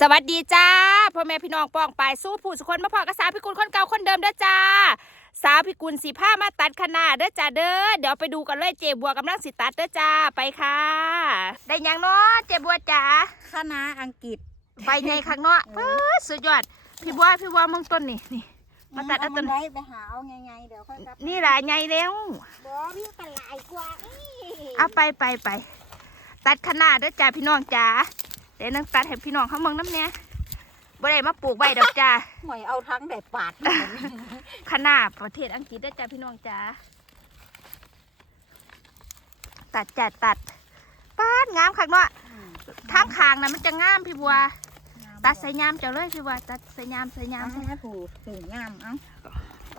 สวัสดีจ้าพ่อแม่พี่น้องป้องปายสู้ผู้สุคนมาพอกับสาวพิกุลคนเก่าคนเดิมเด้อจ้า สาวพิกุลสีผ้ามาตัดขนาดเด้อจ้าเด้อเดี๋ยวไปดูกันเลยเจบัวกำลังสิตัดเด้อจ้าไปค่ะ ได้หยังเนาะเจบัวจ๋าคณะอังกฤษใบใหญ่ข้างเนาะเอ้อสุดยอดพี่บัวพี่บัวมึงต้นนี่นี่มาตัดเอาต้นได้ไปหาเอาไงไงเดี๋ยวค่อยกลับนี่แหละใหญ่แล้วบ่พี่กันหลายกว่าอีเอาไปไปไปตัดขนาดเด้อจ้าพี่น้องจ๋า เดี๋ยวนังตัดให้พี่น้องเขาเมืองน้ำเนี้ยบ่ได้มาปลูกใบดอกจ้าหวยเอาทั้งแต่ปาดขนาดประเทศอังกฤษได้อจ้าพี่น้องจ้าตัดจัดตัดป้านงามคักเนาะทางคางนะมันจะงามพี่บัว ตัดใส่ยามเจ้าเลยพี่บัวตัดใส่ยามใส่ยาเอามให้ผูกถึงงามเอ้า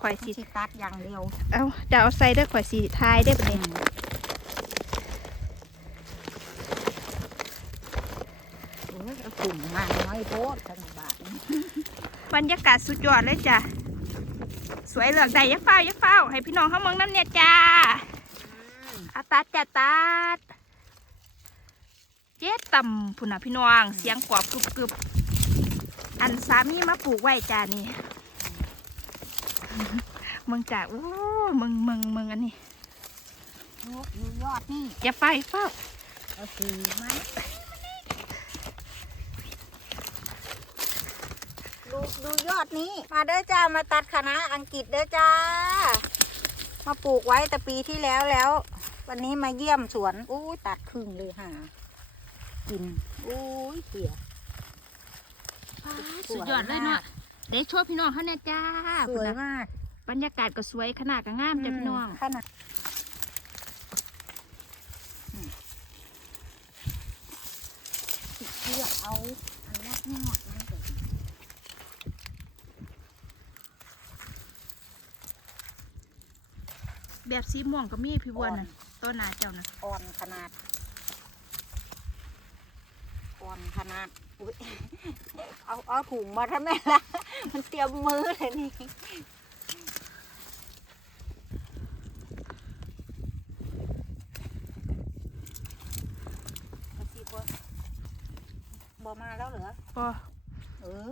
ข่อยสิสิตัดอย่างเดียว เอาเดี๋ยวเอาใส่เด้อข่อยสีทายได้อปะเนี่ย โอ้ยเอาถุงมาน้อย โพดขนาดบาทนี่บรรยากาศสุดยอดเลยจ้ะ สวยเหลือกใดอยักเฝ้าอยักเฝ้าให้พี่น้องเขาเมืองน้ำเนี่ยจ้าเอาตัดจ้ะตัดเจ๊ต่ำพุ่นน่ะพี่น้อง เสียงกรอบกรุบกรุบอันสามีมาปลูกไว้จ้านี่มึงจ้าโอ้มึงมึงมึงอันนี้โอ้ดูยอดนี่อย่าไปเฝ้าเอาสีไหม ดูดูยอดนี้ มาเด้อจ้ามาตัดคณะอังกฤษเด้อจ้า มาปลูกไว้แต่ปีที่แล้วแล้ว วันนี้มาเยี่ยมสวนอู้ยตัดครึ่งเลยหากินอู้ยเสียสุดยอดเลยเนาะเดี๋ยวโชว์พี่น้องเขาเนี่ยจ้าสพุ่นวยน่ะมากบรรยากาศก็สวยขนาดก็งามจ้ะพี่น้องขนาดอืมเลือกเอาอันนี้งอกมันเถอะ แบบสีม่วงก็มีพี่บัวน่ะต้นหนาเจ้าน่ะอ่อนขนาดอ่อนขนาดอุ๊ยเอาเอาถุงมาทำไมล่ะมันเตรียมมือเลยนี่เอาสิบ่บ่มาแล้วเหรอก็เออ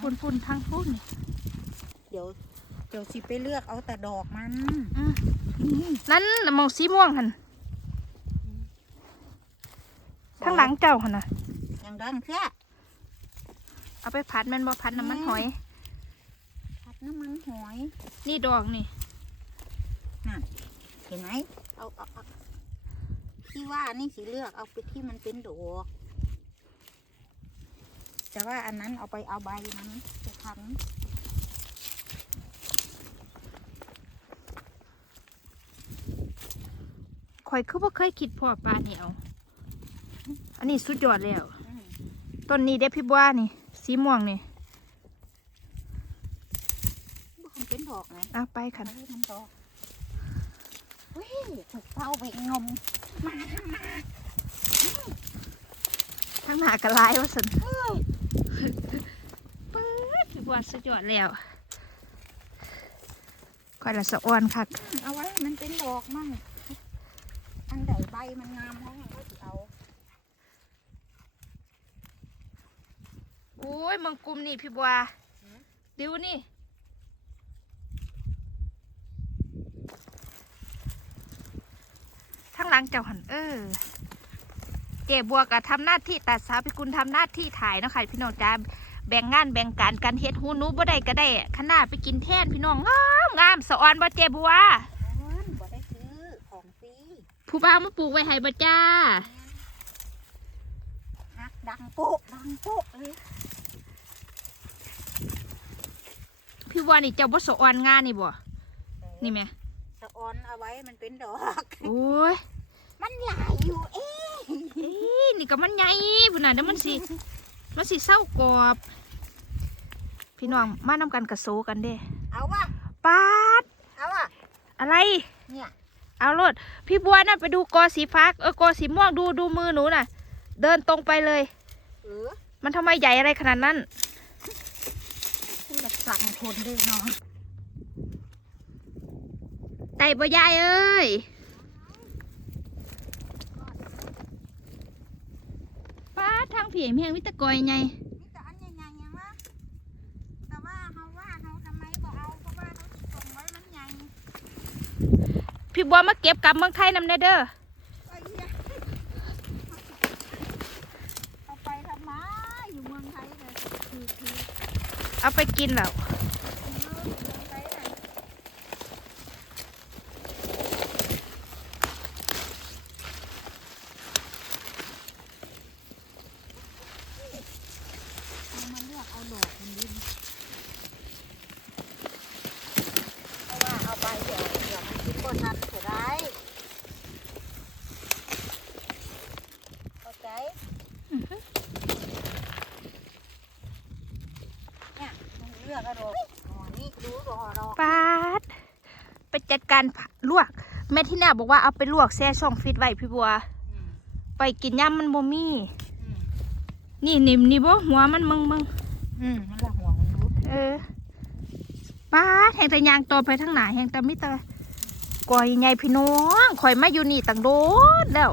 ฝุ่นฝุ่นๆทางฝุ่นนี่เดี๋ยวเดี๋ยวสิไปเลือกเอาแต่ดอกมันอืมนี่นั่นน่ะมองสีม่วงหันข้างหลังเจ้าหันน่ะยังดังแค่เอาไปผัดแมันบ่ผัดน้ำมันหอยผัดน้ำมันหอย นี่ดอกนี่เห็นไหมเอาเอาเอาที่ว่านี่สีเลือกเอาไปที่มันเป็นดอกแต่ว่าอันนั้นเอาไปเอาใบมันจะทัน ข่อยคือบ่เคยคิดพ่อปลาเนี่ยเอาอันนี้สุดยอดแล้วอืมต้นนี้เด้พี่บัวนี่ สีม่วงนี่บ่มันเป็นดอกไงเอาไปค่ะไม่ได้มันดอกเฮ้ยถูกเท้าไปงมมาทำมาทั้งหน้ากระลายว่าสันเปิดพี่บัวสุดยอดแล้วข่อยละสะออนคักเอาไว้มันเป็นดอกมั่ง อันใดใบมันงามแล้วก็สิเอาโอ้ยมังกุมนี่พี่บัวดูนี่ทั้งหลังเจ้าหันเออเก็บบัวกับทำหน้าที่ตัดสาวพิกุลทำหน้าที่ถ่ายเนาะค่ะพี่น้องจ้าแบ่งงานแบ่งการกันเฮ็ดหูนูบ่ได้ก็ได้ขนาดไปกินแท่นพี่น้องงามงามสะออนบ่เจ็บบัว อ้อนบ่ได้ซื้อของฟรี ผู้บ่าวมาปลูกไว้ให้บ่จ้าฮักดังโป๊ะดังโป๊ะเลยพี่บัวนี่เจ้าบ่สะออนงานนี่บ่นี่แหม่สะออนเอาไว้มันเป็นดอก โอ้ยมันหลายอยู่เอ๊ะเอ้ยนี่ก็มันใหญ่พุ่นน่ะเดี๋ยวมันสิมันสิเศร้ากรอบ พี่น้องมานำกันกระโซกันเด้เอาวะปาดเอาวะอะไรเนี่ย เอาโลดพี่บัวน่ะไปดูกอสีฟ้าเออกอสีม่วงดูดูมือหนูน่ะ เดินตรงไปเลย เออมันทำไมใหญ่อะไรขนาดนั้นคุณจะสั่งคนด้วยเนาะไต่บ่ยายเอ้ยป้าดทางผีแม่งวิตะกอยไง นี่แต่อันใหญ่ๆยังวะแต่ว่าเขาว่าเขาทำไมบ่เอาเพราะว่าเขาส่งไว้มันใหญ่ พี่บัวมาเก็บกลับเมืองไทยนำแน่เด้อไอ้เหี้ยเอาไปทำไมอยู่เมืองไทยเลยคือคือ เอาไปกินแล้ว เอออยู่เมืองไทยน่ะเอามาเลือกเอาดอกมันดิเพราะว่าเอาไปเดี๋ยวเดี๋ยวมันกินบ่ทันเสียดายเข้าใจ เนี่ยมันเลือกเอาดอกอ๋อนี่ดูดอกดอกปาดไปจัดการลวก แม่ที่แน่บอกว่าเอาไปลวกแช่ช่องฟิตไว้พี่บัว อืมไปกินย่ำมันบ่มี อืมนี่นิ่มนี่บ่หัวมันมึงมึงอืมนั่นแหละหัวมันรู้เออป้าดแห่งแต่ยางต่อไปทั้งหนาแห่งแต่มิตรก่อยใหญ่พี่น้องข่อยมาอยู่นี่ตั้งโดดแล้ว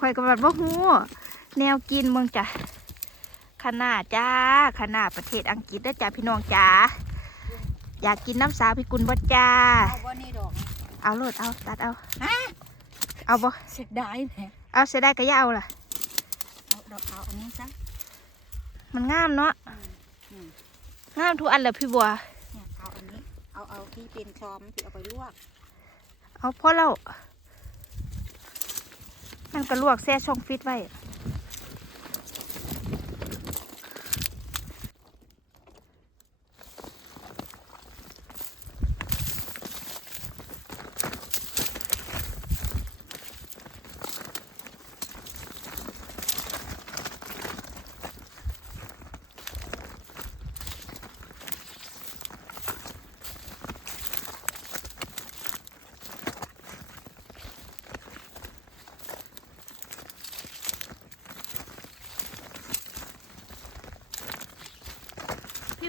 ข่อยก็แบบว่าหูแนวกินเมืองจ้ะขนาดจ้าขนาดประเทศอังกฤษได้อจ้าพี่น้องจ้าอยากกินน้ำสาวพี่กุลบ่จ้า เอาบ่นี่ดอกเอาโลดเอาตัดเอาฮะเอาบ่เสียดายแหละเอาเสียได้ก็อย่าเอาล่ะเอาดอกเอาอันนี้ซะมันงามเนาะอืมอืมงามทุกอันเลยพี่บัวเนี่ยเอาอันนี้เอาเอาที่เป็นชอมที่เอาไปลวก เอาพอแล้ว มันก็ลวกแซ่ช่องฟิตไว้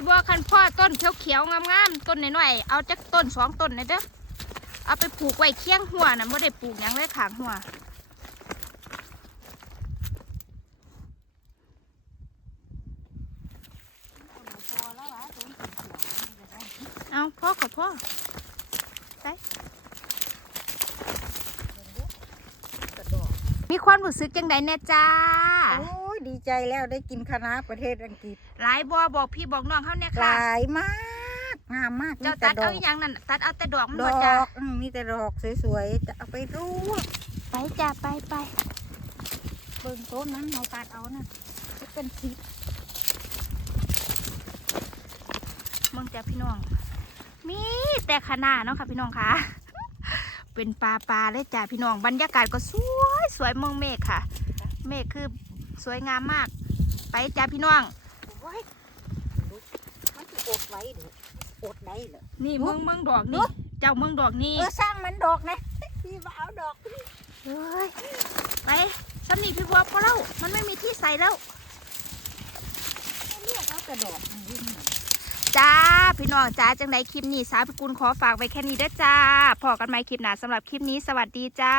บัวคันพ่อต้นเขียวๆงามๆต้นน้อยๆเอาจักต้นสองต้นนะเด้อเอาไปปลูกไว้เคียงหัวนะไม่ได้ปลูกยังเลยขางหัวเอาพ่อกับพ่อเบิ่งดูกระดอกมีความรู้สึกจังใดแน่จ้า ใจแล้วได้กินคณะประเทศอังกฤษ หลายบัวบอกพี่บอกน้องเขาเนี่ยหค่ะลายมากงามมากเจ้ามีตัแต่ดดเอาอกอหย่างนั้นตัดเอาแต่ดอกมันดบ่อจ้ากอืมมีแต่ดอกสวยๆจะเอาไปลวกไปจ้าไปไปเบิ่งต้นนั้นเราตัดเอานะจะเป็นคลิปมึงจ้าพี่น้อง มีแต่ขนาเนาะค่ะพี่น้องค่ะ เป็นปลาปลาเลยจ้าพี่น้องบรรยากาศก็สวยสวยมองเมฆค่ะ เมฆคือ สวยงามมาก ไปจ้าพี่น้องโอ้ยมันจะอดไว้เดี๋ยวอดได้เหรอนี่โอ้เมืองเมืองดอกโอ้นี่เจ้าเมืองดอกนี่เออสร้างมันดอกนะพี่บ่าวดอกเฮ้ยไปสำนีพี่บัวพอแล้วมันไม่มีที่ใส่แล้วเรียกเอากระดอกมันวิ่งหน่อยจ้า พี่น้องจ้าจังใดคลิปนี้สาวพิกุลขอฝากไว้แค่นี้เด้อจ้าพอกันใหม่คลิปหน้าสำหรับคลิปนี้สวัสดีจ้า